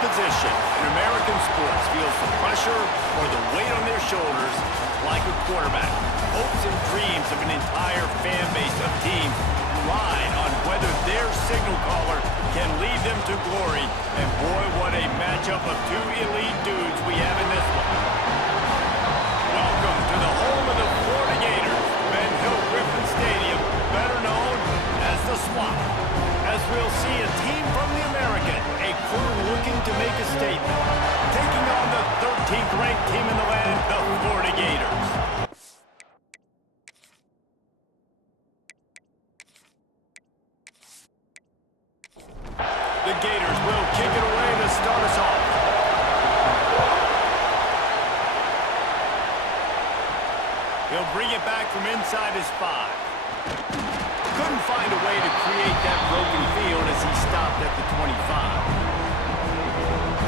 position in American sports feels the pressure or the weight on their shoulders like a quarterback. Hopes and dreams of an entire fan base of teams ride on whether their signal caller can lead them to glory. And boy, what a matchup of two elite dudes we have in this one. Welcome to the home of the Florida Gators, Ben Hill Griffin Stadium, better known as the Swamp. As we'll see a team from the American, a crew looking to make a statement, taking on the 13th ranked team in the land, the Florida Gators. The Gators will kick it away to start us off. He'll bring it back from inside his 5. Couldn't find a way to create that broken field as he stopped at the 25.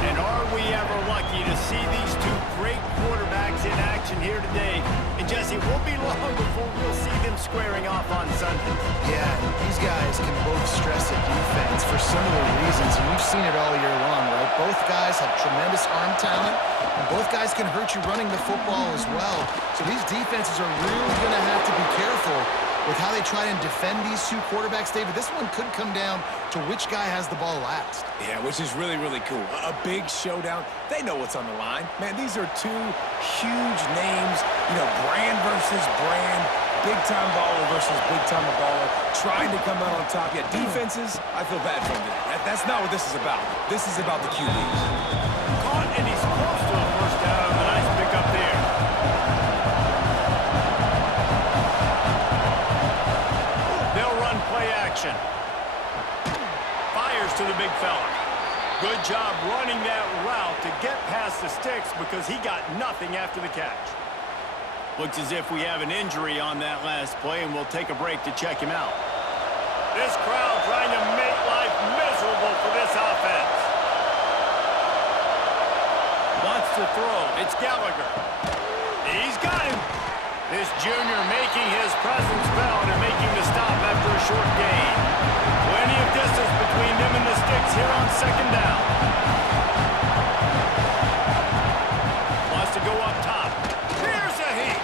And are we ever lucky to see these two great quarterbacks in action here today? And Jesse, it won't be long before we'll see them squaring off on Sunday. Yeah, these guys can both stress a defense for similar reasons, and we've seen it all year long, right? Both guys have tremendous arm talent, and both guys can hurt you running the football as well. So these defenses are really going to have to be careful with how they try and defend these two quarterbacks, David. This one could come down to which guy has the ball last. Yeah, which is really, really cool. A big showdown. They know what's on the line. Man, these are two huge names, brand versus brand, big-time baller versus big-time baller, trying to come out on top. Yeah, defenses, I feel bad for them. That's not what this is about. This is about the QBs. Caught, and he's close to a first down on the nice pick up there. They'll run play action. Fires to the big fella. Good job running that route to get past the sticks because he got nothing after the catch. Looks as if we have an injury on that last play, and we'll take a break to check him out. This crowd trying to make life miserable for this offense. Wants to throw. It's Gallagher. He's got him. This junior making his presence felt and making the stop after a short gain. Plenty of distance between them and the sticks here on second down. Wants to go up top. Here's a heat.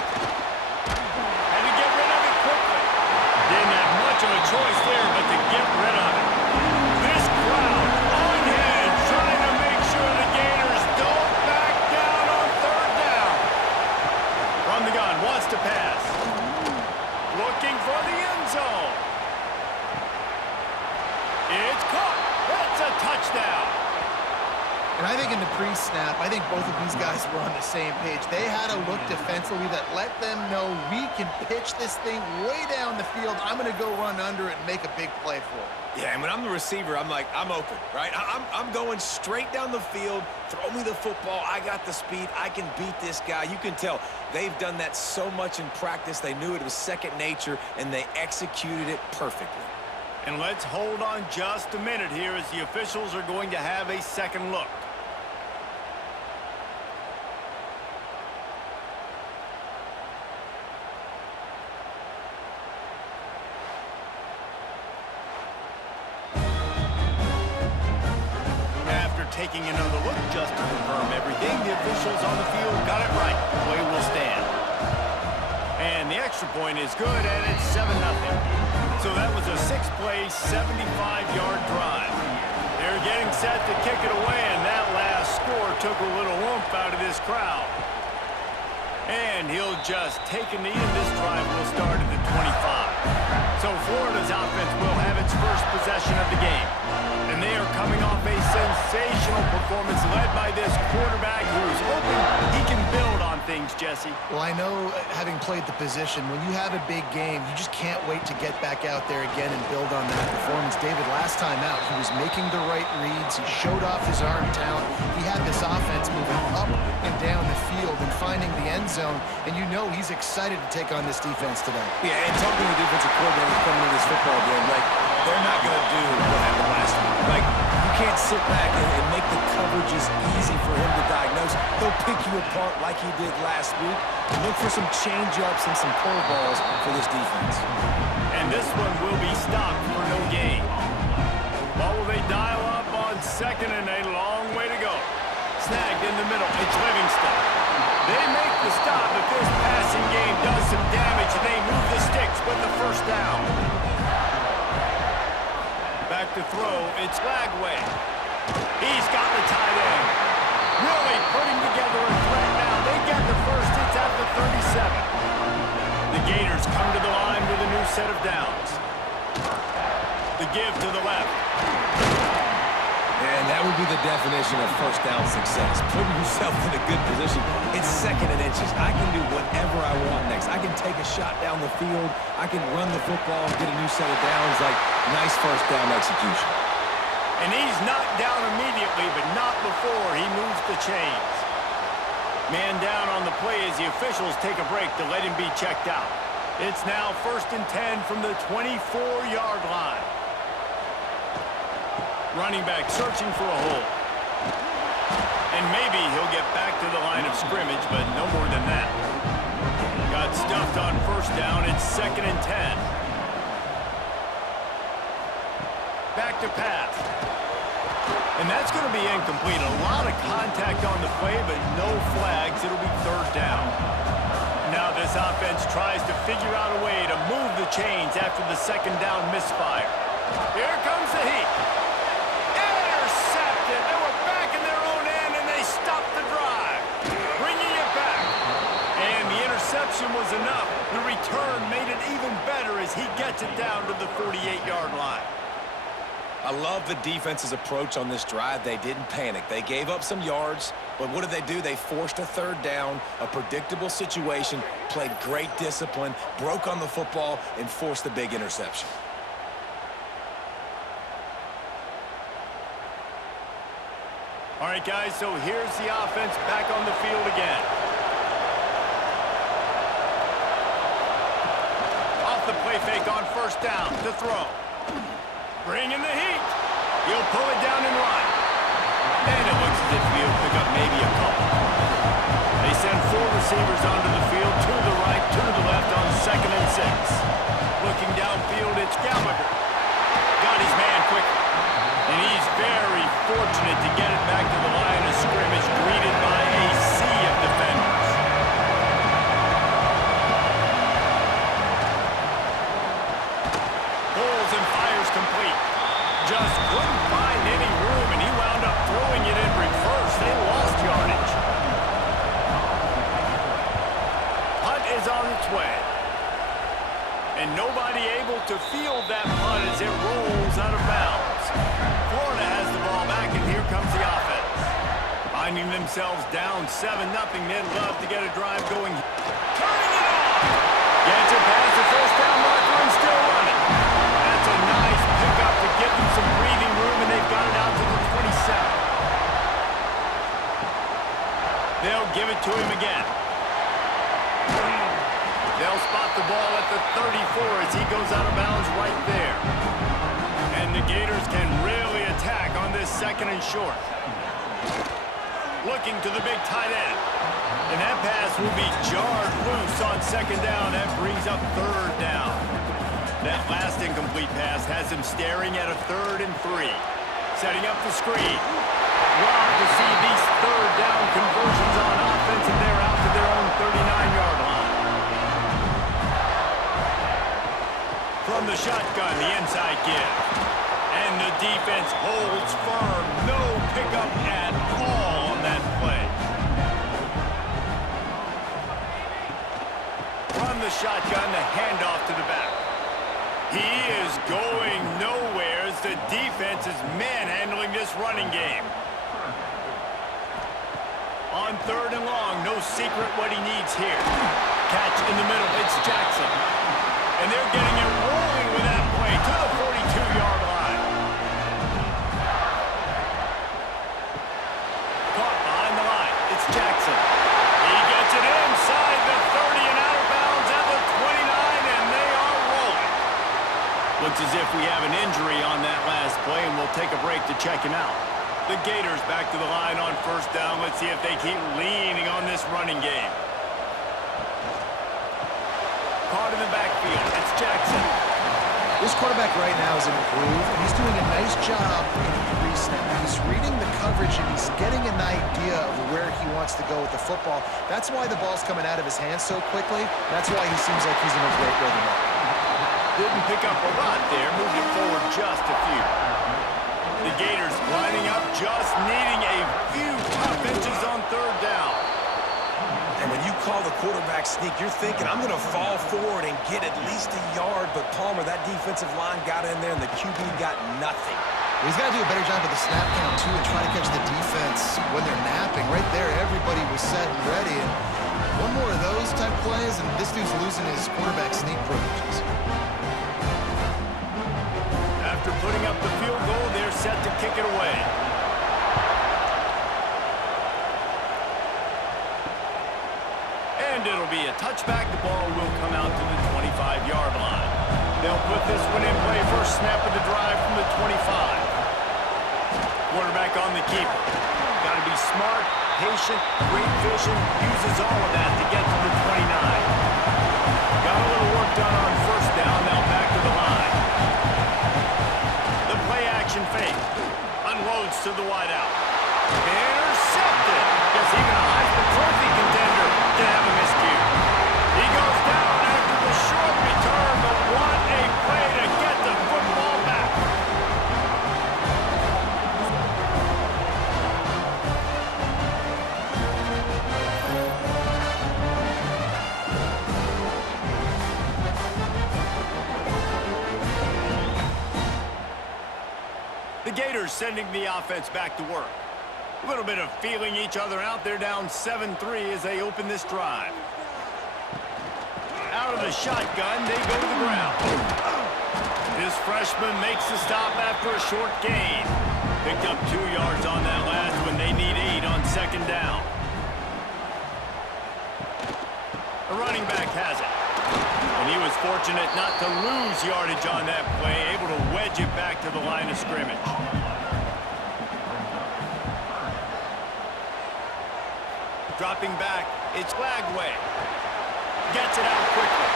Had to get rid of it quickly. Didn't have much of a choice there but to get rid of it. This crowd on hand trying to make sure the Gators don't back down on third down. From the gun, wants to pass. Looking for the end zone. It's caught. That's a touchdown. And I think in the pre-snap, I think both of these guys were on the same page. They had a look defensively that let them know we can pitch this thing way down the field. I'm going to go run under it and make a big play for it. Yeah, and when I'm the receiver, I'm like, I'm open, right? I'm going straight down the field. Throw me the football. I got the speed. I can beat this guy. You can tell they've done that so much in practice. They knew it was second nature, and they executed it perfectly. And let's hold on just a minute here as the officials are going to have a second look. After taking another look just to confirm everything, the officials on the field got it right. The play will stand. And the extra point is good, and it's 7-0. So that was a 6-play, 75-yard drive. They're getting set to kick it away, and that last score took a little oomph out of this crowd. And he'll just take a knee, and this drive will start at the 25. So Florida's offense will have its first possession of the game. And they are coming off a sensational performance led by this quarterback who's hoping he can build on things, Jesse. Well, I know, having played the position, when you have a big game, you just can't wait to get back out there again and build on that performance. David, last time out, he was making the right reads. He showed off his arm talent. He had this offense moving up and down the field and finding the end zone, and you know he's excited to take on this defense today. Yeah, and talking to defensive coordinators coming into this football game, like, they're not going to do what happened last week. Like, you can't sit back and make the coverages easy for him to diagnose. He'll pick you apart like he did last week. Look for some change-ups and some curveballs for this defense. And this one will be stopped for no gain. What will they dial up on second and a long way to go? to stop if this passing game does some damage and they move the sticks with the first down. Back to throw, it's Lagway. He's got the tight end. Really putting together a threat now. They get the first, it's at the 37. The Gators come to the line with a new set of downs. The give to the left. And that would be the definition of first down success. Putting yourself in a good position. It's second and inches. I can do whatever I want next. I can take a shot down the field. I can run the football and get a new set of downs. Like, nice first down execution. And he's knocked down immediately, but not before he moves the chains. Man down on the play as the officials take a break to let him be checked out. It's now 1st and 10 from the 24-yard line. Running back searching for a hole. And maybe he'll get back to the line of scrimmage, but no more than that. Got stuffed on first down. It's 2nd and 10. Back to pass. And that's going to be incomplete. A lot of contact on the play, but no flags. It'll be 3rd down. Now this offense tries to figure out a way to move the chains after the 2nd down misfire. Here comes the heat. Intercepted. They were back in their own end, and they stopped the drive. Bringing it back. And the interception was enough. The return made it even better as he gets it down to the 48-yard line. I love the defense's approach on this drive. They didn't panic. They gave up some yards, but what did they do? They forced a 3rd down, a predictable situation, played great discipline, broke on the football, and forced the big interception. All right, guys, so here's the offense back on the field again. Off the play fake on first down to throw. Bringing the heat. He'll pull it down and run. And it looks as if he'll pick up maybe a couple. They send 4 receivers onto the field, 2 to the right, 2 to the left on 2nd and 6. Looking downfield, it's Gallagher. Got his man quickly. And he's very fortunate to get it back to the line of scrimmage, greeted by a sea of defenders. Pulls and fires complete. Just couldn't find any room, and he wound up throwing it in reverse. They lost yardage. Punt is on its way. And nobody able to field that punt as it rolls out of bounds. Florida has the ball back, and here comes the offense. Finding themselves down 7-0, they'd love to get a drive going. Turning it on! Gets it past the first down marker and still running. That's a nice pickup to give them some breathing room, and they've got it out to the 27. They'll give it to him again. They'll spot the ball at the 34 as he goes out of bounds right there. And the Gators can really attack on this 2nd and short. Looking to the big tight end. And that pass will be jarred loose on 2nd down. That brings up 3rd down. That last incomplete pass has him staring at a 3rd and 3. Setting up the screen. Love to see these 3rd down conversions on offense, and they're out to their own 39-yard line. From the shotgun, the inside give. And the defense holds firm. No pickup at all on that play. From the shotgun, the handoff to the back. He is going nowhere as the defense is manhandling this running game. On 3rd and long, no secret what he needs here. Catch in the middle, it's Jackson. And they're getting it rolling with that play to the 42-yard line. Caught behind the line. It's Jackson. He gets it inside the 30 and out of bounds at the 29, and they are rolling. Looks as if we have an injury on that last play, and we'll take a break to check him out. The Gators back to the line on first down. Let's see if they keep leaning on this running game. Caught in the backfield. It's Jackson. This quarterback right now is an improved, and he's doing a nice job in snap. He's reading the coverage, and he's getting an idea of where he wants to go with the football. That's why the ball's coming out of his hands so quickly. That's why he seems like he's in a great rhythm. Didn't pick up a lot there, moved it forward just a few. The Gators lining up, just needing a few tough inches on third down. And when you call the quarterback sneak, you're thinking, I'm going to fall forward and get at least a yard. But Palmer, that defensive line got in there, and the QB got nothing. He's got to do a better job with the snap count, too, and try to catch the defense when they're napping. Right there, everybody was set and ready. And one more of those type plays, and this dude's losing his quarterback sneak privileges. After putting up the field goal, they're set to kick it away. And it'll be a touchback. The ball will come out to the 25-yard line. They'll put this one in play. First snap of the drive from the 25. Quarterback on the keeper. Got to be smart, patient, great vision. Uses all of that to get to the 29. Got a little work done on first down. Now back to the line. The play-action fake. Unloads to the wideout. Intercepted. Guess even a Heisman Trophy contender can have a miscue. He goes down after the short return, but what a play to get the football back. The Gators sending the offense back to work. A little bit of feeling each other out. They're down 7-3 as they open this drive. Out of the shotgun, they go to the ground. This freshman makes the stop after a short gain. Picked up 2 yards on that last one. They need 8 on second down. A running back has it. And he was fortunate not to lose yardage on that play, able to wedge it back to the line of scrimmage. Dropping back, it's Lagway. Gets it out quickly.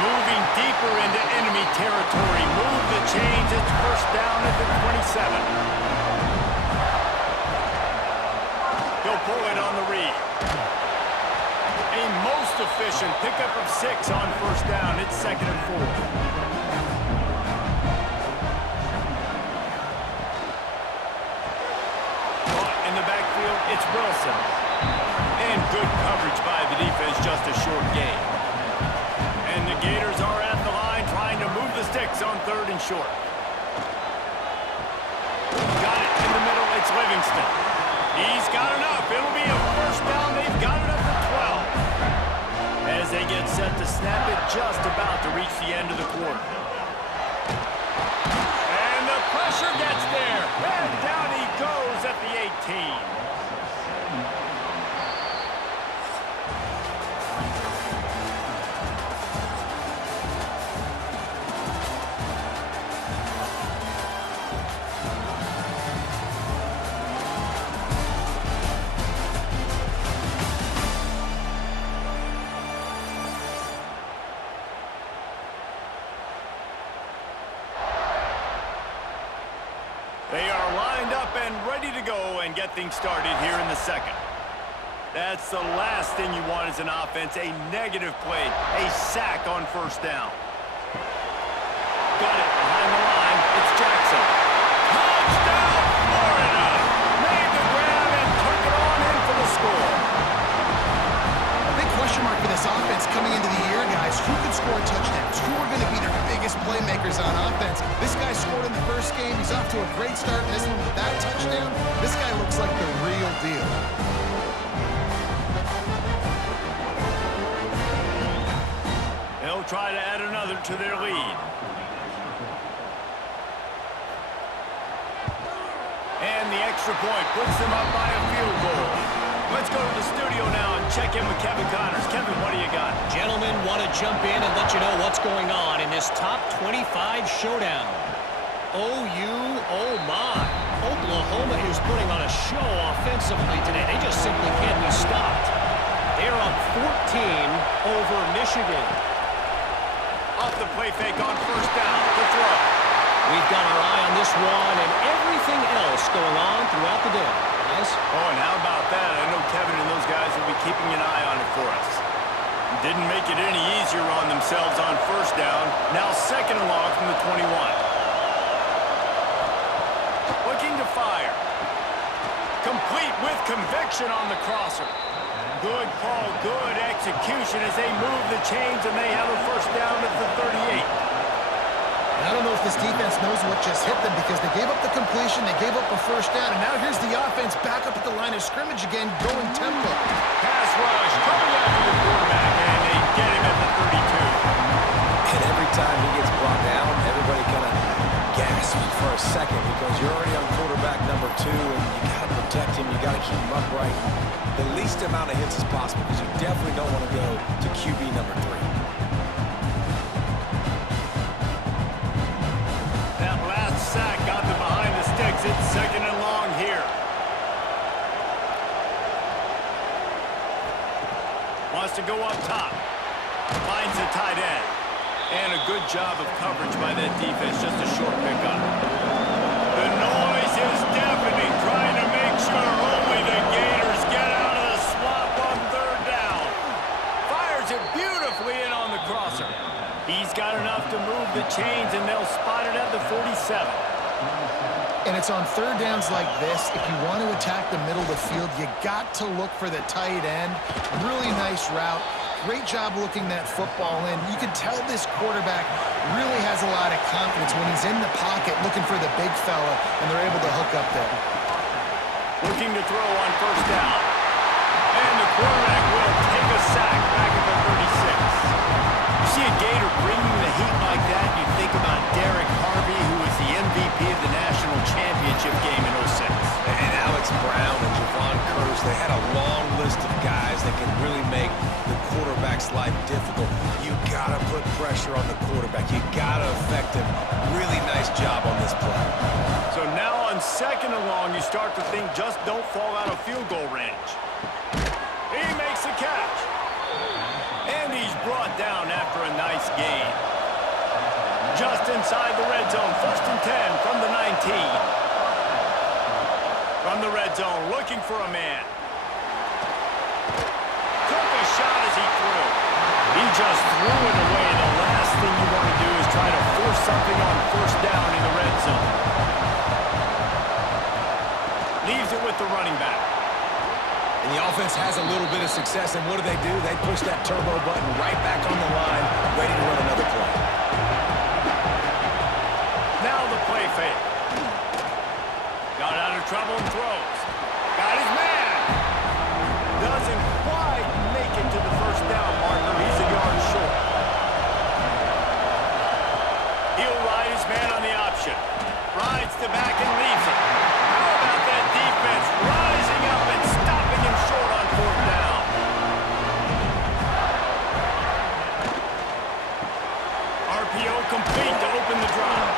Moving deeper into enemy territory. Move the chains, it's first down at the 27. He'll pull it on the read. A most efficient pickup of 6 on first down. It's 2nd and 4. Caught in the backfield, it's Wilson. And good coverage by the defense, just a short gain. And the Gators are at the line trying to move the sticks on 3rd and short. Got it in the middle, it's Livingston. He's got enough. It'll be a first down. They've got it up to 12. As they get set to snap it, just about to reach the end of the quarter. And the pressure gets there. And down he goes at the 18. They are lined up and ready to go and get things started here in the second. That's the last thing you want as an offense, a negative play, a sack on first down. Got it behind the line. It's Jackson. Touchdown, Florida! Made the grab and took it on in for the score. A big question mark for this offense coming into the year, guys. Who can score touchdowns? Who are going to be their biggest playmakers on offense? This guy scored in the first game. He's off to a great start in this one with that touchdown. This guy looks like the real deal. They'll try to add another to their lead. And the extra point puts them up by a field goal. Let's go to the studio now and check in with Kevin Connors. Kevin, what do you got? Gentlemen, want to jump in and let you know what's going on in this top 25 showdown. Oh my. Oklahoma is putting on a show offensively today. They just simply can't be stopped. They're up 14 over Michigan. Off the play fake on first down. The throw. We've got our eye on this one and everything else going settled in. Yes? Oh, and how about that? I know Kevin and those guys will be keeping an eye on it for us. Didn't make it any easier on themselves on first down. Now second and long from the 21. Looking to fire. Complete with conviction on the crosser. Good call, good execution as they move the chains and they have a first down at the 38. I don't know if this defense knows what just hit them because they gave up the completion, they gave up a first down, and now here's the offense back up at the line of scrimmage again, going tempo. Pass rush, coming after the quarterback, and they get him at the 32. And every time he gets brought down, everybody kind of gasps for a second because you're already on quarterback number 2, and you got to protect him, you got to keep him upright. The least amount of hits as possible because you definitely don't want to go to QB number 3. Sack got them behind the sticks. It's second and long here. Wants to go up top. Finds the tight end. And a good job of coverage by that defense. Just a short pickup. The noise is deafening. Trying to make sure only the Gators get out of the swamp on third down. Fires it beautifully in on the crosser. He's got enough to move the chains, and they'll spot it at the 47. And it's on third downs like this. If you want to attack the middle of the field, you got to look for the tight end. Really nice route. Great job looking that football in. You can tell this quarterback really has a lot of confidence when he's in the pocket looking for the big fella, and they're able to hook up there. Looking to throw on first down. And the quarterback will take a sack back at the 36. You see a Gator bringing the heat like that, you think about Derek Harvey, who was the MVP of the national championship game in 06. And Alex Brown and Javon Curtis, they had a long list of guys that can really make the quarterback's life difficult. You got to put pressure on the quarterback. You got to affect him. Really nice job on this play. So now on second and long, you start to think just don't fall out of field goal range. He makes the catch. And he's brought down after a nice gain. Just inside the red zone, first and 10 from the 19. From the red zone, looking for a man. Took a shot as he threw. He just threw it away. The last thing you want to do is try to force something on first down in the red zone. Leaves it with the running back. And the offense has a little bit of success, and what do? They push that turbo button right back on the line, ready to run another play. Now the play fake. Got out of trouble and throws. Got his man. Doesn't quite make it to the first down marker. He's a yard short. He'll ride his man on the option. Rides the back and leaves it. How about that defense rising up and stopping him short on fourth down? RPO complete to open the drive.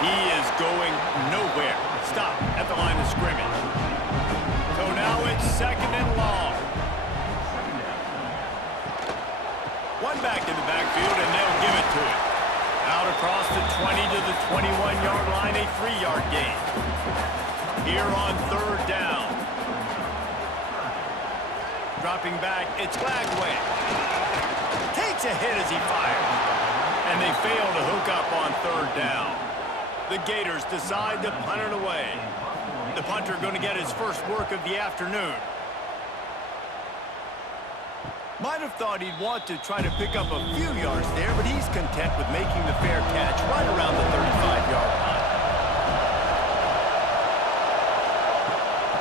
He is going nowhere. Stop at the line of scrimmage. So now it's second and long. One back in the backfield, and they'll give it to him. Out across the 20 to the 21-yard line, a 3-yard gain. Here on third down. Dropping back, it's Glagway. Takes a hit as he fires. And they fail to hook up on third down. The Gators decide to punt it away. The punter going to get his first work of the afternoon. Might have thought he'd want to try to pick up a few yards there, but he's content with making the fair catch right around the 35-yard line.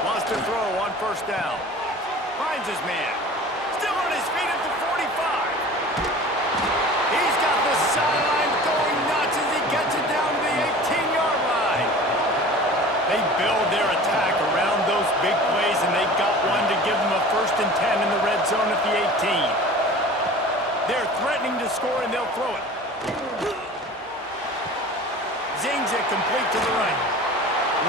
Wants to throw on first down. Finds his man. Still on his feet at the 45. He's got the sideline going nuts as he gets it down to the 18-yard line. They build their attack around those big plays, and they got one to give them a first and 10 in the red zone at the 18. They're threatening to score, and they'll throw it. Zings it complete to the right.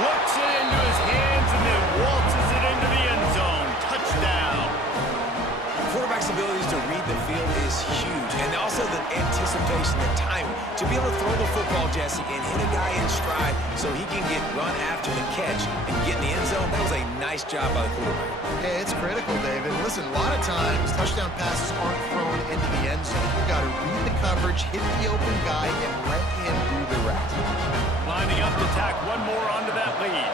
Looks it into his hands and then waltzes it into the end zone. Touchdown. Quarterback's abilities to to read the field is huge. And also the anticipation, the timing. To be able to throw the football, Jesse, and hit a guy in stride so he can get run after the catch and get in the end zone, that was a nice job by the quarterback. Yeah, it's critical, David. Listen, a lot of times, touchdown passes aren't thrown into the end zone. You got to read the coverage, hit the open guy, and let him do the rest. Lining up to tack one more onto that lead.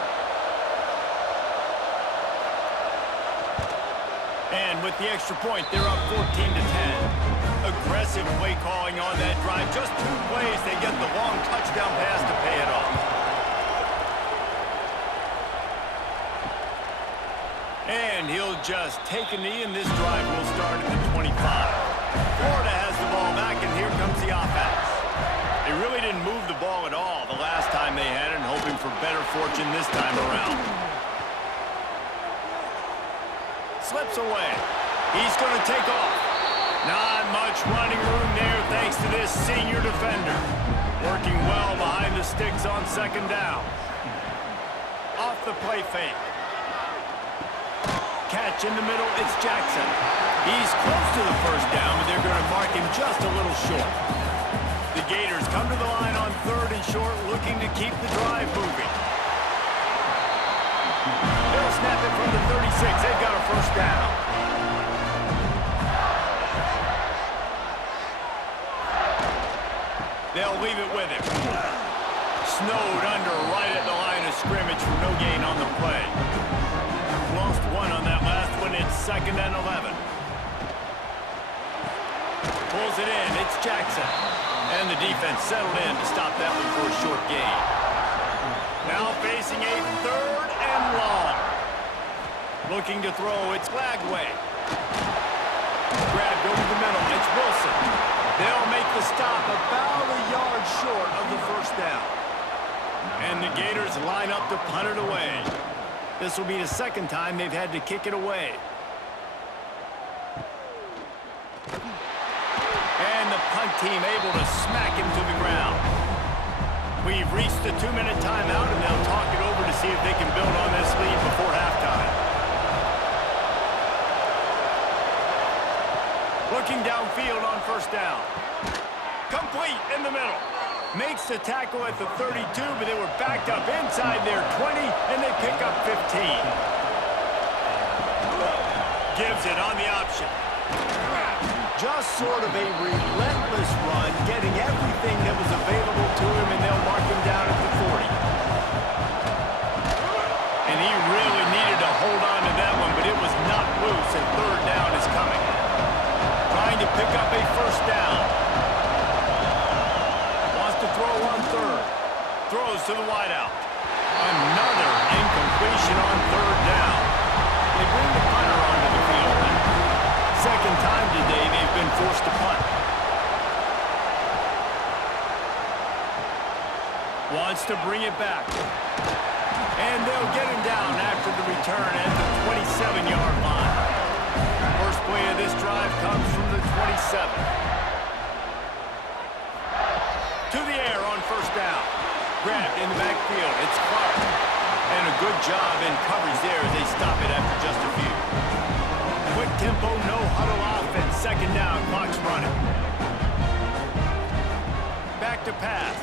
And with the extra point, they're up 14-10. Aggressive play calling on that drive. Just 2 plays, they get the long touchdown pass to pay it off. And he'll just take a knee, and this drive will start at the 25. Florida has the ball back, and here comes the offense. They really didn't move the ball at all the last time they had it, and hoping for better fortune this time around. Slips away. He's going to take off. Not much running room there thanks to this senior defender. Working well behind the sticks on second down. Off the play fake. Catch in the middle, it's Jackson. He's close to the first down, but they're going to mark him just a little short. The Gators come to the line on 3rd and short, looking to keep the drive moving. They'll snap it from the 36. They've got a first down. They'll leave it with him. Snowed under right at the line of scrimmage for no gain on the play. Lost 1 on that last one. It's 2nd and 11. Pulls it in. It's Jackson. And the defense settled in to stop that one for a short gain. Now facing a 3rd and long. Looking to throw. It's Lagway. Grabbed over the middle. It's Wilson. They'll make the stop about a yard short of the first down. And the Gators line up to punt it away. This will be the 2nd time they've had to kick it away. And the punt team able to smack him to the ground. We've reached the 2-minute timeout, and they'll talk it over to see if they can build on this lead before halftime. Looking downfield on first down. Complete in the middle. Makes the tackle at the 32, but they were backed up inside their 20, and they pick up 15. Gives it on the option. Just sort of a relentless run, getting everything that was available to him, and they'll mark him down at the 40. And he really needed to hold on to that one, but it was not loose, and 3rd down is coming. Trying to pick up a first down. Wants to throw on 3rd. Throws to the wideout. Another incompletion on 3rd down. They bring the punter onto the field now. 2nd time today they've been forced to punt. Wants to bring it back. And they'll get him down after the return at the 27-yard line. First play of this drive comes from the 27. To the air on first down. Grabbed in the backfield. It's Clark. And a good job in coverage there as they stop it after just a few. Quick tempo, no huddle offense. 2nd down, clock's running. Back to pass.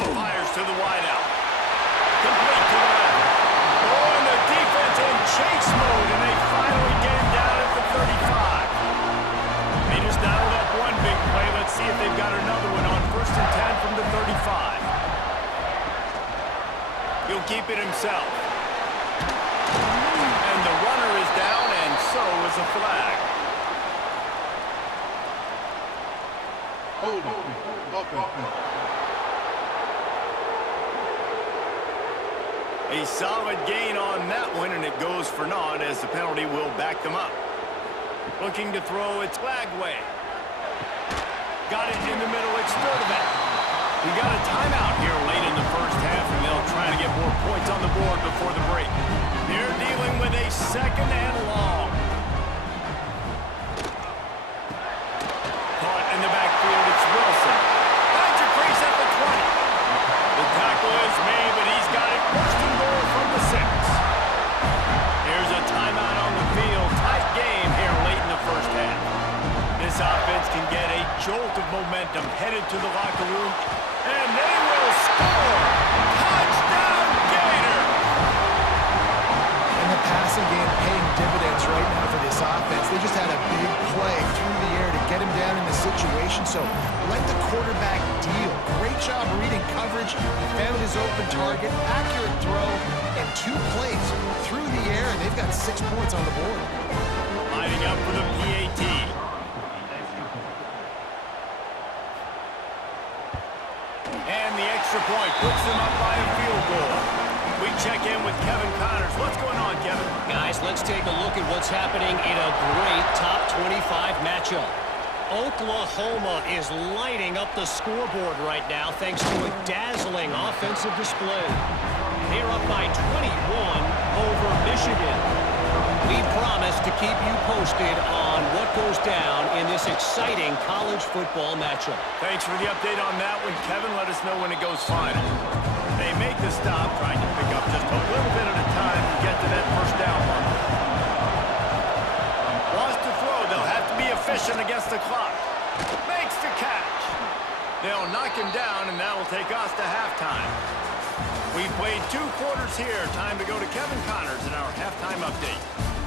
Fires to the wideout. Complete to the left. Oh, and the defense in chase mode, and they finally get him down at the 35. They just dialed up one big play. Let's see if they've got another one on 1st and 10 from the 35. He'll keep it himself. And the runner is down, and so is a flag. Hold on. A solid gain on that one, and it goes for naught as the penalty will back them up. Looking to throw, it's Lagway. Got it in the middle, it's Sturdivant. We got a timeout here late in the first half, and they'll try to get more points on the board before the break. They're dealing with a 2nd and long. Caught in the backfield, it's Wilson. Finds a crease at the 20. The tackle is made, but he's got it first and goal from the 6. Here's a timeout on the field. Tight game here late in the first half. momentum headed to the locker room. And they will score! Touchdown, Gators! And the passing game paying dividends right now for this offense. They just had a big play through the air to get him down in the situation. So let the quarterback deal. Great job reading coverage. Found his open target, accurate throw, and 2 plays through the air, and they've got 6 points on the board. Lining up for the PAT. And the extra point puts them up by a field goal. We check in with Kevin Connors. What's going on, Kevin? Guys, let's take a look at what's happening in a great top 25 matchup. Oklahoma is lighting up the scoreboard right now thanks to a dazzling offensive display. They're up by 21 over Michigan. We promise to keep you posted on what goes down in this exciting college football matchup. Thanks for the update on that one, Kevin. Let us know when it goes final. They make the stop, trying to pick up just a little bit at a time to get to that first down marker. Wants to throw. They'll have to be efficient against the clock. Makes the catch. They'll knock him down, and that will take us to halftime. We've played 2 quarters here. Time to go to Kevin Connors in our halftime update.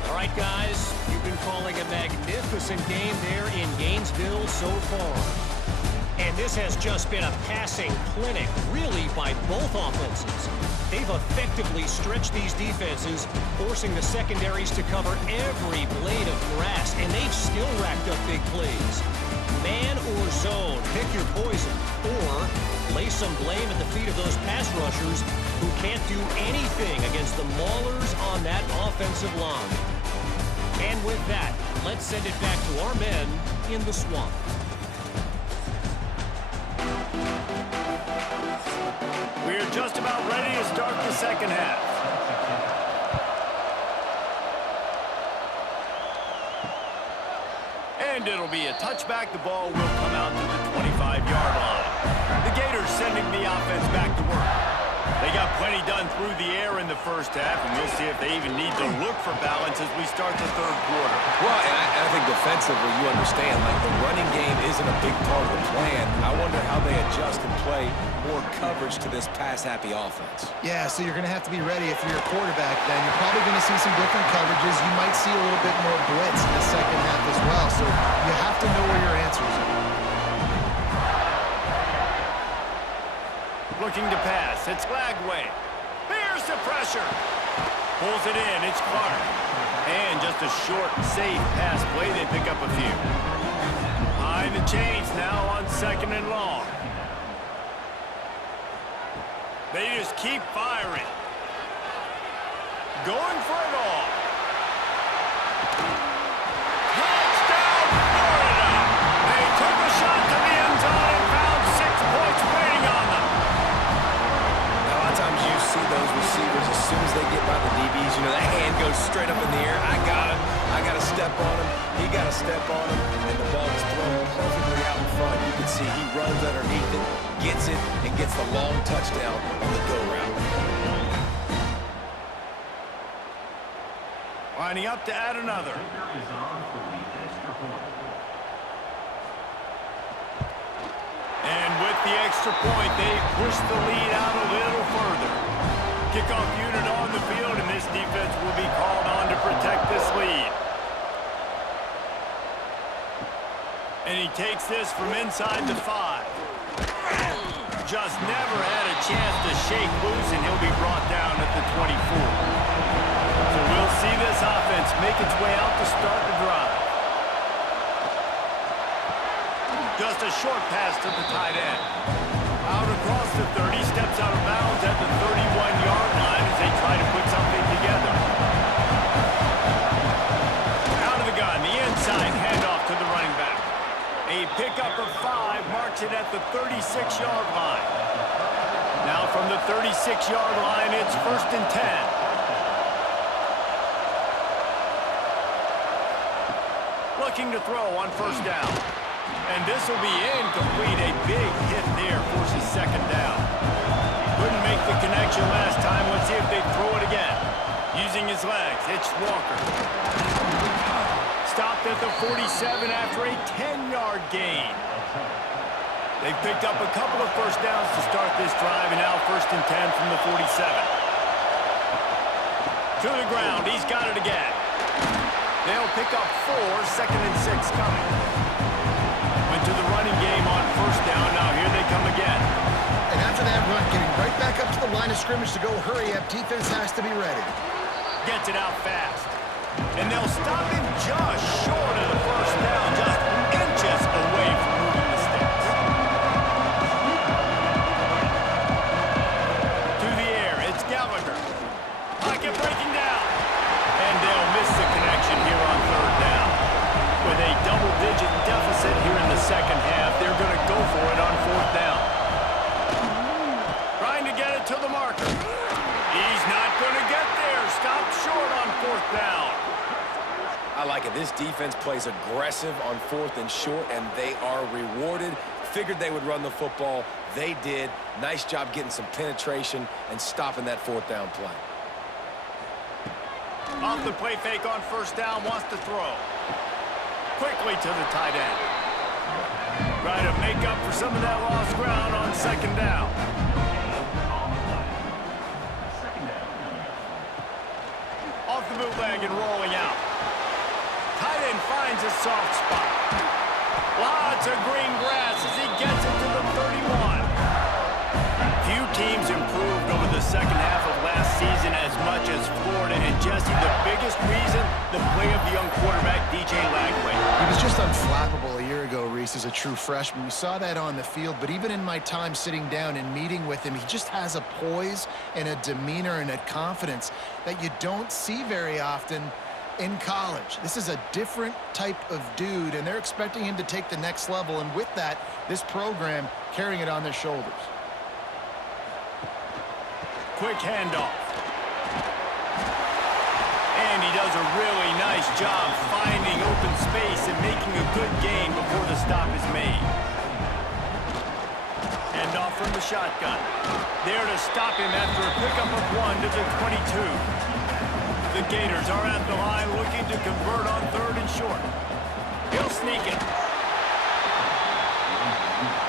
All right, guys, you've been calling a magnificent game there in Gainesville so far. And this has just been a passing clinic, really, by both offenses. They've effectively stretched these defenses, forcing the secondaries to cover every blade of grass, and they've still racked up big plays. Man or zone, pick your poison, or lay some blame at the feet of those pass rushers who can't do anything against the maulers on that offensive line. And with that, let's send it back to our men in the swamp. We're just about ready to start the second half. And it'll be a touchback. The ball will come out to the 25-yard line. The Gators sending the offense back to work. They got plenty done through the air in the first half, and we'll see if they even need to look for balance as we start the third quarter. Well, and I think defensively, you understand, like the running game isn't a big part of the plan. I wonder how they adjust and play more coverage to this pass-happy offense. Yeah, so you're going to have to be ready if you're a quarterback then. You're probably going to see some different coverages. You might see a little bit more blitz in the second half as well, so you have to know where your answers are. Looking to pass. It's Glagway. Here's the pressure. Pulls it in. It's Clark. And just a short, safe pass play. They pick up a few. High the chains now on 2nd and long. They just keep firing. Going for it all. Touchdown, Florida! They took a shot to the end zone and found 6 points waiting on them. A lot of times you see those receivers, as soon as they get by the DBs, you know, that hand goes straight up in the air. I got him. I got to step on him. He got to step on him. And the ball is thrown perfectly out in front. You can see he runs underneath it, gets it, and gets the long touchdown on the go route. Lining up to add another. And with the extra point, they push the lead out a little further. Kickoff unit on the field, and this defense will be called on to protect this lead. And he takes this from inside the 5. Just never had a chance to shake loose, and he'll be brought down at the 24. So we'll see this offense make its way out to start the drive. Just a short pass to the tight end. Out across the 30, steps out of bounds at the 31-yard line as they try to put something together. Out of the gun, the inside handoff to the running back. A pickup of 5 marks it at the 36-yard line. Now from the 36-yard line, it's 1st and 10. Looking to throw on 1st down. And this will be incomplete. A big hit there forces 2nd down. Couldn't make the connection last time. Let's see if they throw it again. Using his legs, it's Walker. Stopped at the 47 after a 10-yard gain. They've picked up a couple of first downs to start this drive, and now 1st and 10 from the 47. To the ground. He's got it again. They'll pick up 4, 2nd and 6 coming. Went to the running game on 1st down. Now here they come again. And after that run, getting right back up to the line of scrimmage to go hurry up, defense has to be ready. Gets it out fast. And they'll stop him just short of the 1st down, just inches away from moving the sticks. To the air, it's Gallagher. Pocket breaking down. And they'll miss the connection here on 3rd down. With a double-digit deficit here in the 2nd half, they're going to go for it on 4th down. Trying to get it to the marker. He's not going to get there. Stop short on 4th down. I like it. This defense plays aggressive on 4th and short, and they are rewarded. Figured they would run the football. They did. Nice job getting some penetration and stopping that 4th down play. Off the play fake on 1st down, wants to throw. Quickly to the tight end. Try to make up for some of that lost ground on 2nd down. Off the bootleg and rolling out. Tight end finds a soft spot. Lots of green grass as he gets it to the 31. Few teams improved over the 2nd half of last season as much as Florida. And Jesse, the biggest reason, the play of the young quarterback, DJ Lagway. He was just unflappable a year ago, Reese, as a true freshman. We saw that on the field, but even in my time sitting down and meeting with him, he just has a poise and a demeanor and a confidence that you don't see very often in college. This is a different type of dude, and they're expecting him to take the next level, and with that, this program carrying it on their shoulders. Quick handoff. And he does a really nice job finding open space and making a good gain before the stop is made. Handoff from the shotgun. There to stop him after a pickup of 1 to the 22. The Gators are at the line looking to convert on 3rd and short. He'll sneak it.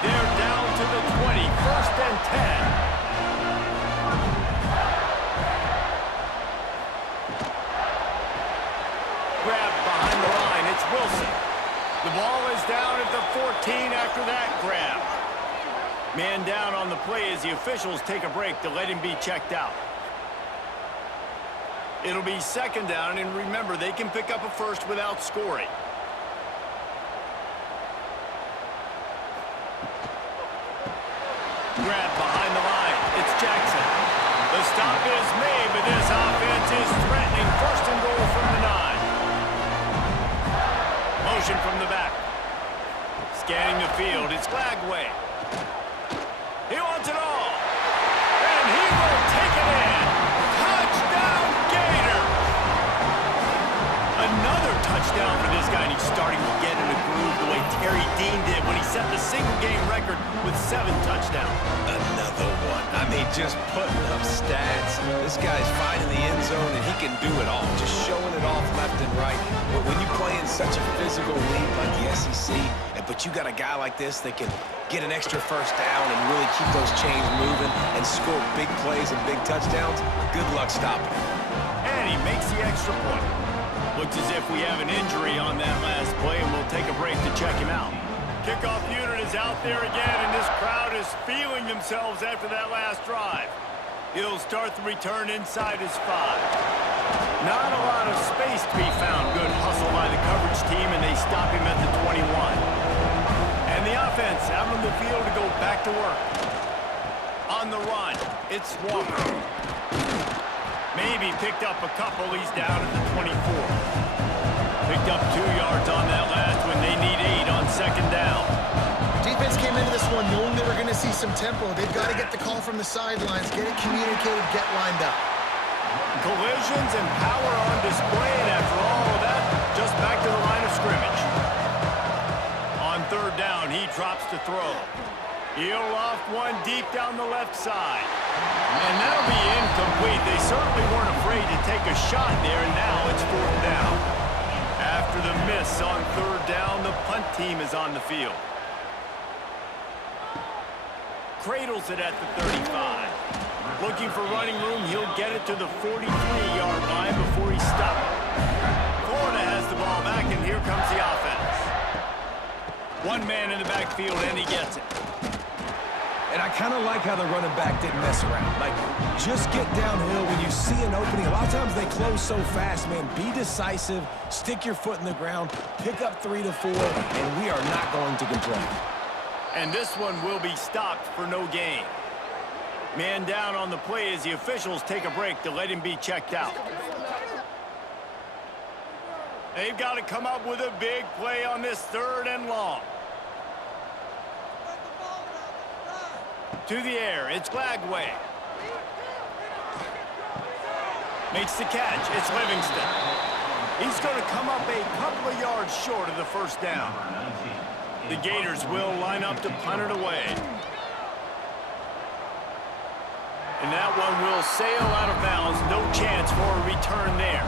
They're down to the 20, 1st and 10. Grabbed behind the line, it's Wilson. The ball is down at the 14 after that grab. Man down on the play as the officials take a break to let him be checked out. It'll be 2nd down, and remember, they can pick up a 1st without scoring. Grabbed behind the line, it's Jackson. The stop is made, but this offense is threatening 1st and goal from the 9. Motion from the back. Scanning the field, it's Lagway. He wants it all. And he will take it in. Touchdown, Gators! Another touchdown for this guy, and he's starting to get in a groove the way Terry Dean did when he set the single-game record with 7 touchdowns. Another one. I mean, just putting up stats. This guy's finding the end zone, and he can do it all. Just showing it off left and right. But when you play in such a physical league like the SEC, but you got a guy like this that can get an extra 1st down and really keep those chains moving and score big plays and big touchdowns, good luck stopping him. And he makes the extra point. Looks as if we have an injury on that last play, and we'll take a break to check him out. Kickoff unit is out there again, and this crowd is feeling themselves after that last drive. He'll start the return inside his 5. Not a lot of space to be found. Good hustle by the coverage team, and they stop him at the 21. And the offense out on the field to go back to work. On the run, it's Walker. Maybe picked up a couple. He's down at the 24. Picked up 2 yards on that last one. They need 8 on 2nd down. Defense came into this one knowing they were going to see some tempo. They've got to get the call from the sidelines, get it communicated, get lined up. Collisions and power on display, and after all of that, just back to the line of scrimmage. On 3rd down, he drops to throw. He'll loft one deep down the left side. And that'll be incomplete. They certainly weren't afraid to take a shot there, and now it's 4th down. After the miss on 3rd down, the punt team is on the field. cradles it at the 35. Looking for running room, he'll get it to the 43-yard line before he's stopped. Florida has the ball back, and here comes the offense. One man in the backfield, and he gets it. And I kind of like how the running back didn't mess around. Like, just get downhill when you see an opening. A lot of times they close so fast, man. Be decisive, stick your foot in the ground, pick up 3 to 4, and we are not going to complain. And this one will be stopped for no gain. Man down on the play as the officials take a break to let him be checked out. They've got to come up with a big play on this 3rd and long. To the air, it's Lagway. Makes the catch, it's Livingston. He's going to come up a couple of yards short of the first down. The Gators will line up to punt it away. And that one will sail out of bounds. No chance for a return there.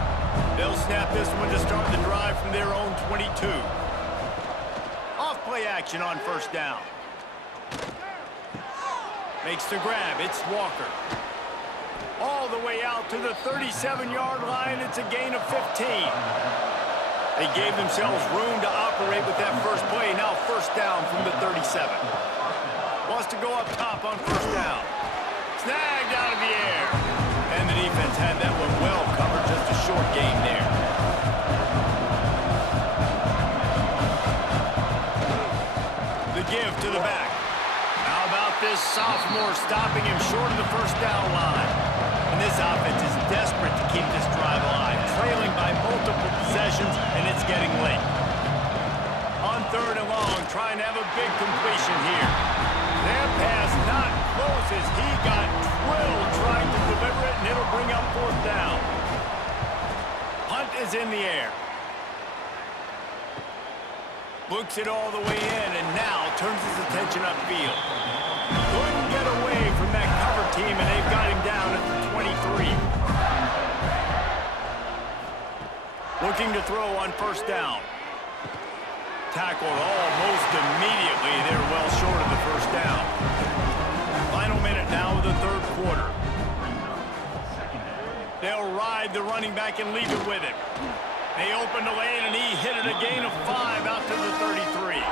They'll snap this one to start the drive from their own 22. Off play action on first down. Makes the grab. It's Walker. All the way out to the 37-yard line. It's a gain of 15. They gave themselves room to operate with that first play. Now first down from the 37. Wants to go up top on first down. Snagged out of the air. And the defense had that one well covered. Just a short game there. The give to the back. How about this sophomore stopping him short of the first down line? And this offense is desperate to keep this drive alive, trailing by multiple possessions, and it's getting late. On 3rd and long, trying to have a big completion here. Their pass not closes. He got drilled trying to deliver it, and it'll bring up 4th down. Punt is in the air. Looks it all the way in, and now turns his attention upfield. Couldn't get away from that cover team, and they've got him down at the 23. Looking to throw on first down. Tackled almost immediately. They're well short of the first down. Final minute now of the 3rd quarter. They'll ride the running back and leave it with him. They opened the lane, and he hit it a gain of 5 out to the 33.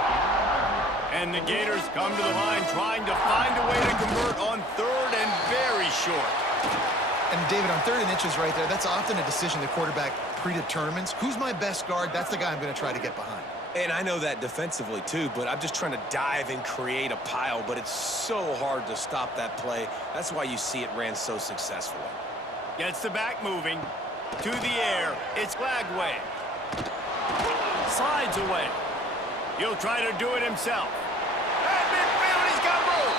And the Gators come to the line trying to find a way to convert on 3rd and very short. And David, on 3rd and inches right there, that's often a decision the quarterback predetermines. Who's my best guard? That's the guy I'm going to try to get behind. And I know that defensively, too, but I'm just trying to dive and create a pile, but it's so hard to stop that play. That's why you see it ran so successfully. Gets the back moving. To the air, it's Lagway. Slides away. He'll try to do it himself. At midfield, he's got room.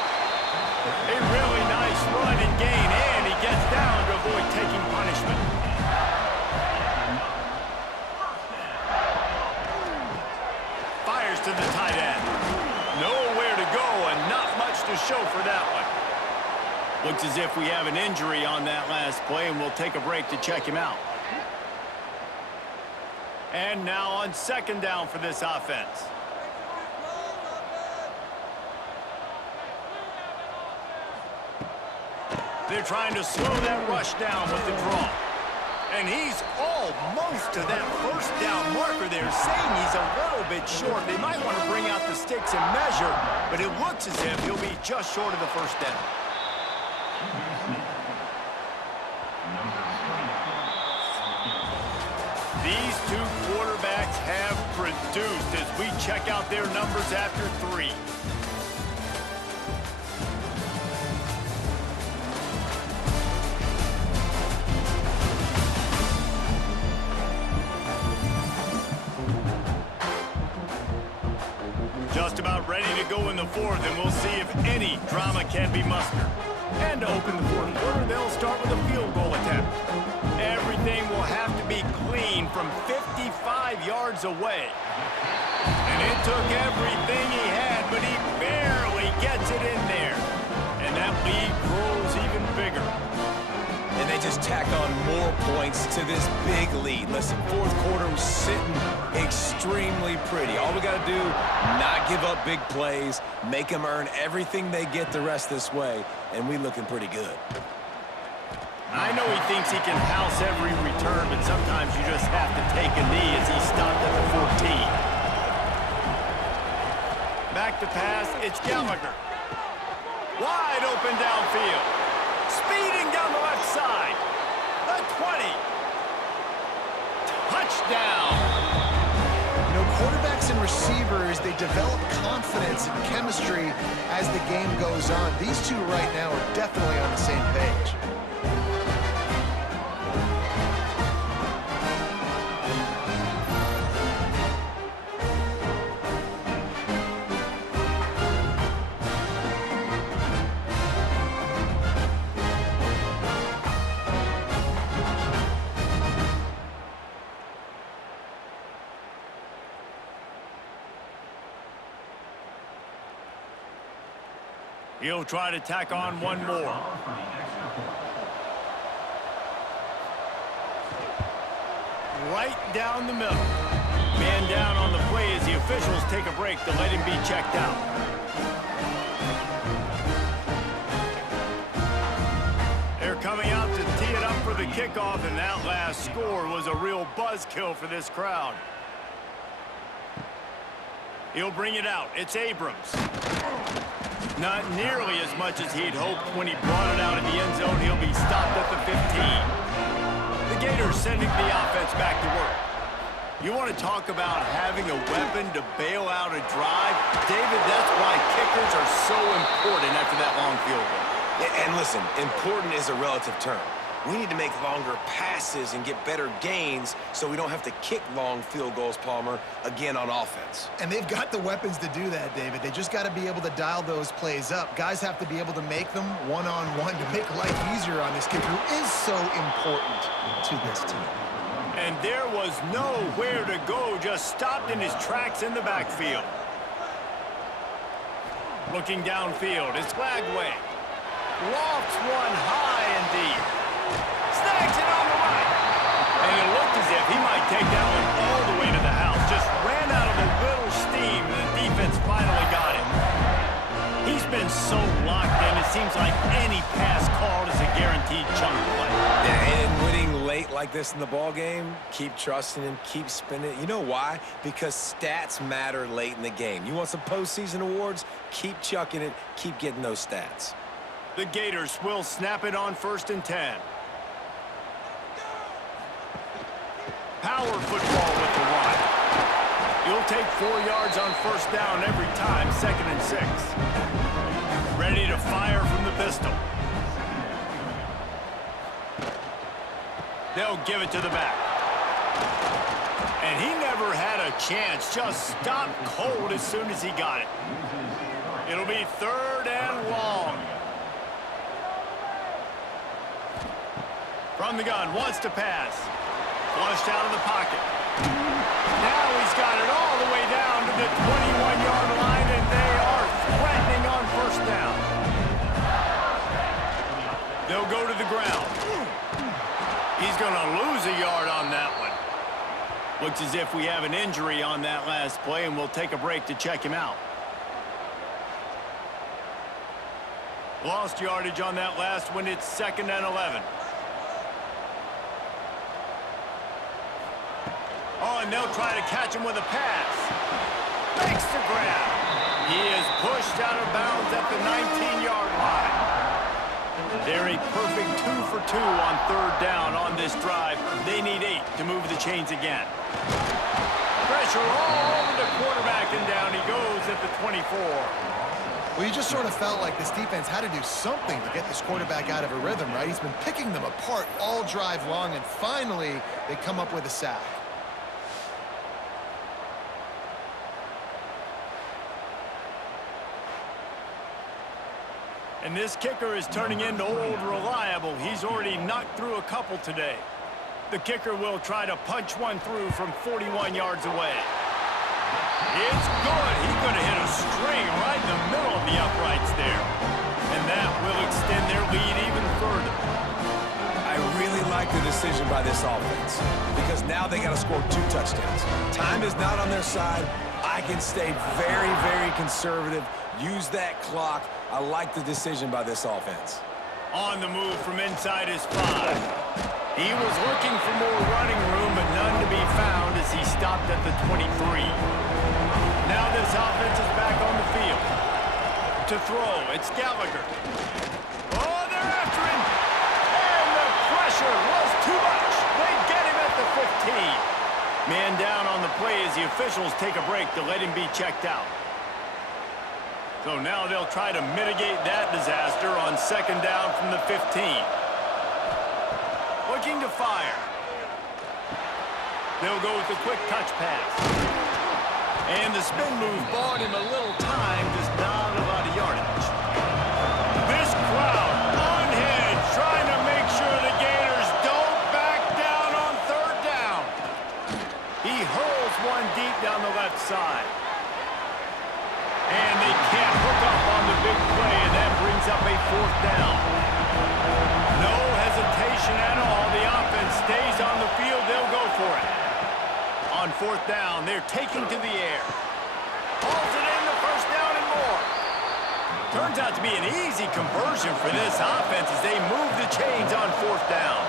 A really nice run and gain, and he gets down to avoid taking punishment. Fires to the tight end. Nowhere to go, and not much to show for that one. Looks as if we have an injury on that last play, and we'll take a break to check him out. And now on 2nd down for this offense. They're trying to slow that rush down with the draw. And he's almost to that first down marker there, saying he's a little bit short. They might want to bring out the sticks and measure, but it looks as if he'll be just short of the first down. These two quarterbacks have produced as we check out their numbers after 3. Just about ready to go in the 4th, and we'll see if any drama can be mustered. And to open the 4th quarter, they'll start with a field goal attempt. Everything will have to be clean from 55 yards away. And it took everything he had, but he barely gets it in there. And that lead grows even bigger. and they just tack on more points to this big lead. Listen, fourth quarter was sitting extremely pretty. All we got to do, not give up big plays, make them earn everything they get the rest this way, and we looking pretty good. I know he thinks he can house every return, but sometimes you just have to take a knee as he stopped at the 14. Back to pass, it's Gallagher. Wide open downfield. Speeding down the left side. The 20. Touchdown. You know, quarterbacks and receivers, they develop confidence and chemistry as the game goes on. These two right now are definitely on the same page. He'll try to tack on one more. Right down the middle. Man down on the play as the officials take a break to let him be checked out. They're coming out to tee it up for the kickoff, and that last score was a real buzzkill for this crowd. He'll bring it out. It's Abrams. Not nearly as much as he'd hoped when he brought it out in the end zone. He'll be stopped at the 15. The Gators sending the offense back to work. You want to talk about having a weapon to bail out a drive? David, that's why kickers are so important after that long field goal. Yeah, and listen, important is a relative term. We need to make longer passes and get better gains so we don't have to kick long field goals, Palmer, again on offense. And they've got the weapons to do that, David. They just got to be able to dial those plays up. Guys have to be able to make them one-on-one to make life easier on this kid who is so important to this team. And there was nowhere to go, just stopped in his tracks in the backfield. Looking downfield, it's Flagway. Lofts one high and deep. Snags it on the right. And it looked as if he might take that one all the way to the house. Just ran out of a little steam, and the defense finally got him. He's been so locked in, it seems like any pass called is a guaranteed chunk play. Yeah, and winning late like this in the ball game, keep trusting him, keep spinning. You know why? Because stats matter late in the game. You want some postseason awards? Keep chucking it, keep getting those stats. The Gators will snap it on 1st and 10. Power football with the run. You'll take 4 yards on 1st down every time, 2nd and 6. Ready to fire from the pistol. They'll give it to the back. And he never had a chance, just stopped cold as soon as he got it. It'll be 3rd and long. From the gun, wants to pass. Flushed out of the pocket. Now he's got it all the way down to the 21-yard line, and they are threatening on 1st down. They'll go to the ground. He's going to lose a yard on that one. Looks as if we have an injury on that last play, and we'll take a break to check him out. Lost yardage on that last one. It's 2nd and 11. Oh, and they'll try to catch him with a pass. Makes the grab. He is pushed out of bounds at the 19-yard line. They're a perfect 2 for 2 on 3rd down on this drive. They need 8 to move the chains again. Pressure all over the quarterback, and down he goes at the 24. Well, you just sort of felt like this defense had to do something to get this quarterback out of a rhythm, right? He's been picking them apart all drive long, and finally they come up with a sack. And this kicker is turning into old reliable. He's already knocked through a couple today. The kicker will try to punch one through from 41 yards away. It's good. He could have hit a string right in the middle of the uprights there. And that will extend their lead even further. I the decision by this offense because now they got to score 2 touchdowns. Time is not on their side. I can stay very, very conservative. Use that clock. I like the decision by this offense. On the move from inside his 5. He was looking for more running room, but none to be found as he stopped at the 23. Now this offense is back on the field. To throw, it's Gallagher. Oh, they're after him! And the pressure was too much. They get him at the 15. Man down on the play as the officials take a break to let him be checked out. So now they'll try to mitigate that disaster on 2nd down from the 15. Looking to fire. They'll go with a quick touch pass. And the spin move bought him a little time, just not a lot of yardage. This crowd unhinged, trying to make sure the Gators don't back down on 3rd down. He hurls one deep down the left side. And they can't hook up on the big play, and that brings up a 4th down. No hesitation at all. The offense stays on the field. They'll go for it. On 4th down, they're taking to the air. Hauls it in, the 1st down and more. Turns out to be an easy conversion for this offense as they move the chains on 4th down.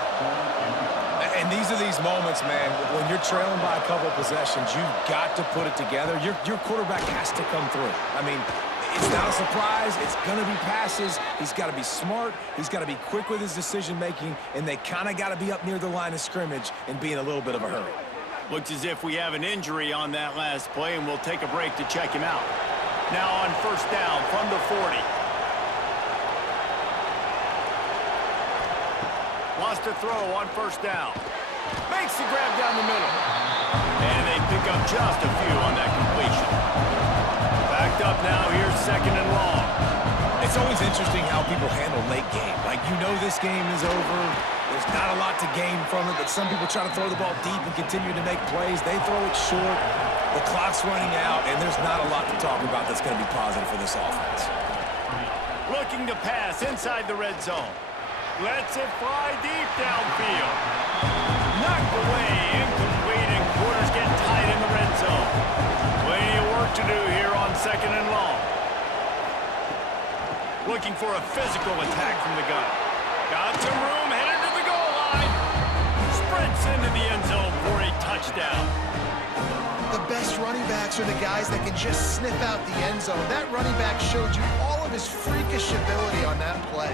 And these are these moments, man, when you're trailing by a couple possessions, you've got to put it together. Your quarterback has to come through. I mean, it's not a surprise. It's going to be passes. He's got to be smart. He's got to be quick with his decision-making, and they kind of got to be up near the line of scrimmage and be in a little bit of a hurry. Looks as if we have an injury on that last play, and we'll take a break to check him out. Now on 1st down from the 40. Wants to throw on 1st down. Makes the grab down the middle. And they pick up just a few on that completion. Backed up now, here's 2nd and long. It's always interesting how people handle late game. Like, you know this game is over. There's not a lot to gain from it, but some people try to throw the ball deep and continue to make plays. They throw it short. The clock's running out, and there's not a lot to talk about that's going to be positive for this offense. Looking to pass inside the red zone. Lets it fly deep downfield. Knocked away, incomplete, and quarters get tight in the red zone. Plenty of work to do here on 2nd and long. Looking for a physical attack from the gun. Got some room, headed to the goal line. Sprints into the end zone for a touchdown. The best running backs are the guys that can just sniff out the end zone. That running back showed you all of his freakish ability on that play.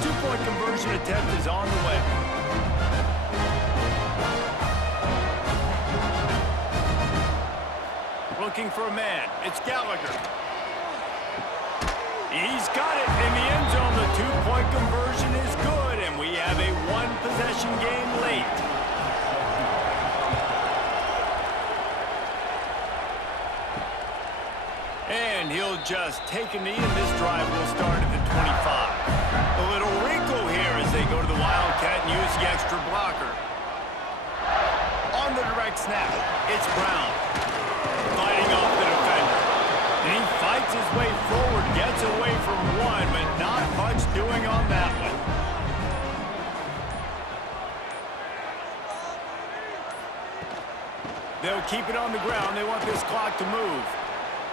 Two-point conversion attempt is on the way. Looking for a man. It's Gallagher. He's got it in the end zone. The 2-point conversion is good, and we have a 1-possession game late. And he'll just take a knee, and this drive will start at the 25. A little wrinkle here as they go to the Wildcat and use the extra blocker. On the direct snap, it's Brown. Fighting off the defender. And he fights his way forward, gets away from one, but not much doing on that one. They'll keep it on the ground. They want this clock to move.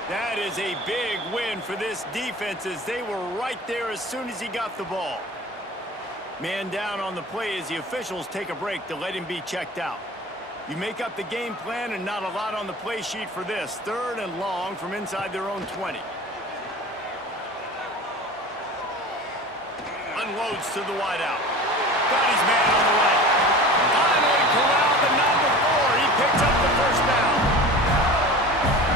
That is a big win for this defense as they were right there as soon as he got the ball. Man down on the play as the officials take a break to let him be checked out. You make up the game plan and not a lot on the play sheet for this. 3rd and long from inside their own 20. Unloads to the wideout. Got his man on the right. Finally corralled, but not before. He picks up the 1st down.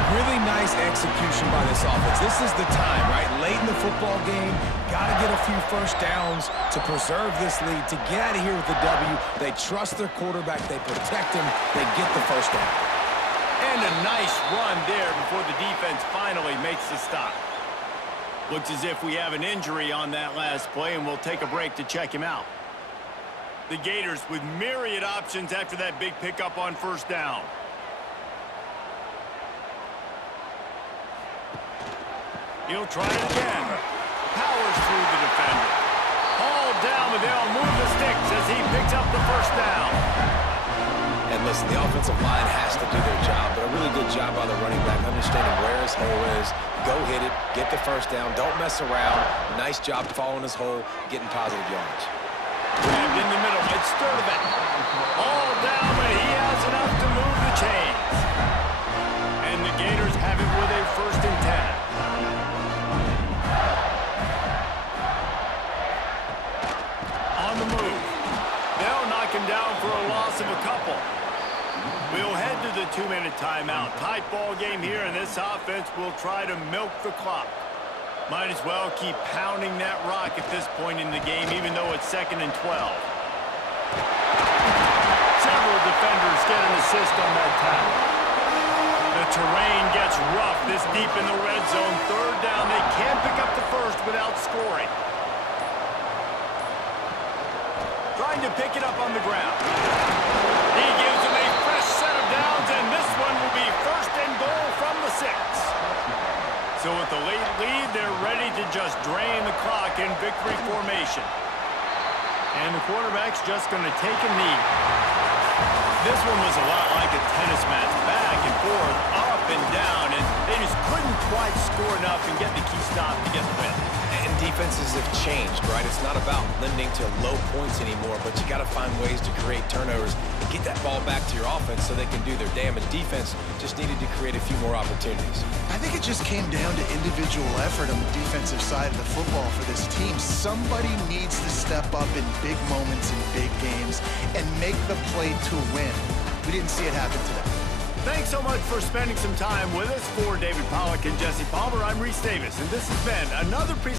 Really nice execution by this offense. This is the time, right? Late in the football game, got to get a few 1st downs to preserve this lead, to get out of here with the W. They trust their quarterback. They protect him. They get the 1st down. And a nice run there before the defense finally makes the stop. Looks as if we have an injury on that last play, and we'll take a break to check him out. The Gators with myriad options after that big pickup on 1st down. He'll try it again. Powers through the defender. All down, but they'll move the sticks as he picks up the first down. And listen, the offensive line has to do their job, but a really good job by the running back, understanding where his hole is. Go hit it, get the first down, don't mess around. Nice job following his hole, getting positive yards. Grabbed in the middle, it's Sturdivant. All down, but he has enough to move the chains. And the Gators have it with a 1st and 10. On the move. They'll knock him down for a loss of a couple. We'll head to the 2-minute timeout. Tight ball game here, and this offense will try to milk the clock. Might as well keep pounding that rock at this point in the game, even though it's 2nd and 12. Several defenders get an assist on that tackle. The terrain gets rough this deep in the red zone. 3rd down. They can't pick up the first without scoring. Trying to pick it up on the ground. He gives them a fresh set of downs, and this one will be 1st and goal from the 6. So with the late lead, they're ready to just drain the clock in victory formation. And the quarterback's just going to take a knee. This one was a lot like a tennis match, back and forth, up and down, and they just couldn't quite score enough and get the key stop to get the win. And defenses have changed, right? It's not about limiting to low points anymore, but you got to find ways to create turnovers, get that ball back to your offense so they can do their damage. Defense just needed to create a few more opportunities. I think it just came down to individual effort on the defensive side of the football for this team. Somebody needs to step up in big moments in big games and make the play to win. We didn't see it happen today. Thanks so much for spending some time with us. For David Pollack and Jesse Palmer, I'm Reese Davis, and this has been another presentation